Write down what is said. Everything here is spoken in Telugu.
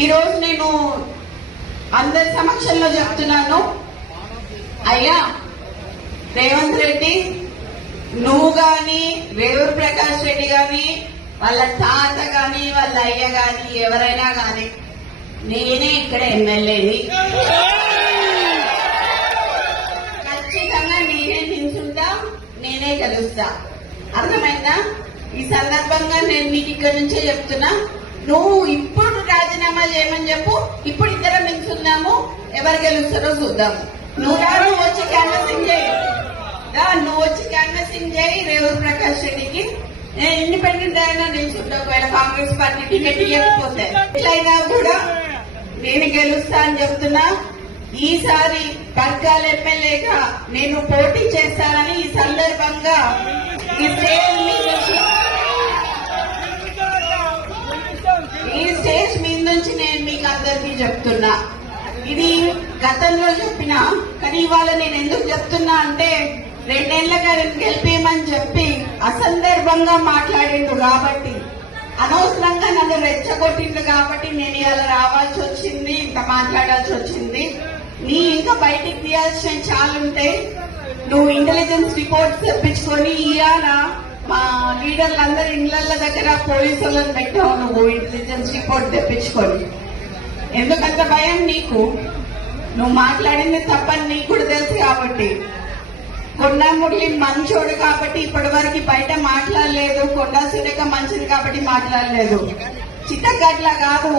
ఈ రోజు నేను అందరి సమక్షంలో చెప్తున్నాను, అయ్యా రేవంత్ రెడ్డి, నువ్వు గాని రేవూరు ప్రకాష్ రెడ్డి గాని వాళ్ళ తాత గాని వాళ్ళ అయ్య గాని ఎవరైనా గాని నేనే ఇక్కడ ఎమ్మెల్యేని, ఖచ్చితంగా నేనే నిల్చుంటా, నేనే గెలుస్తా. అర్థమైందా? ఈ సందర్భంగా నేను మీకు ఇక్కడ నుంచే చెప్తున్నా, నువ్వు ఇప్పుడు రాజీనామా చేయమని చెప్పు, ఇప్పుడు ఇద్దరం నిల్చున్నాము, ఎవరు గెలుస్తారో చూద్దాము. నువ్వు వచ్చి క్యాన్వసింగ్ చేయి, నువ్వు వచ్చి క్యాన్వసింగ్ చేయి రేవూరు ప్రకాష్ రెడ్డికి. నేను ఇండిపెండెంట్ అయినా నిల్చుంటా, ఒకవేళ కాంగ్రెస్ పార్టీ టికెట్ ఇవ్వకపోతే ఎట్లయినా కూడా నేను గెలుస్తా అని చెప్తున్నా. ఈసారి పర్గాల ఎమ్మెల్యేగా నేను పోటీ చేస్తానని ఈ సందర్భంగా ఈ స్టేజ్ మీద నుంచి నేను మీకు అందరికీ చెప్తున్నా. ఇది గతంలో చెప్పినా, కానీ ఇవాళ నేను ఎందుకు చెప్తున్నా అంటే 2 ఏళ్లుగా గెలిపేయమని చెప్పి అసందర్భంగా మాట్లాడిండు కాబట్టి, అనవసరంగా నన్ను రెచ్చగొట్టిండు కాబట్టి నేను ఇలా రావాల్సి వచ్చింది, ఇంత మాట్లాడాల్సి వచ్చింది. నీ ఇంకా బయటికి తీయాల్సిన చాలా ఉంటాయి. నువ్వు ఇంటెలిజెన్స్ రిపోర్ట్స్ తెప్పించుకొని ఇవాళ మా లీడర్లందరూ ఇళ్ల దగ్గర పోలీసులను పెట్టావు, నువ్వు ఇంటెలిజెన్స్ రిపోర్ట్ తెప్పించుకొని. ఎందుకంత భయం నీకు? నువ్వు మాట్లాడింది తప్పని నీకు కూడా తెలుసు కాబట్టి. కొండా మురళి మంచోడు కాబట్టి ఇప్పటి వరకు బయట మాట్లాడలేదు, కొండా సురేఖ మంచిది కాబట్టి మాట్లాడలేదు. చిత్తగట్ల కాదు,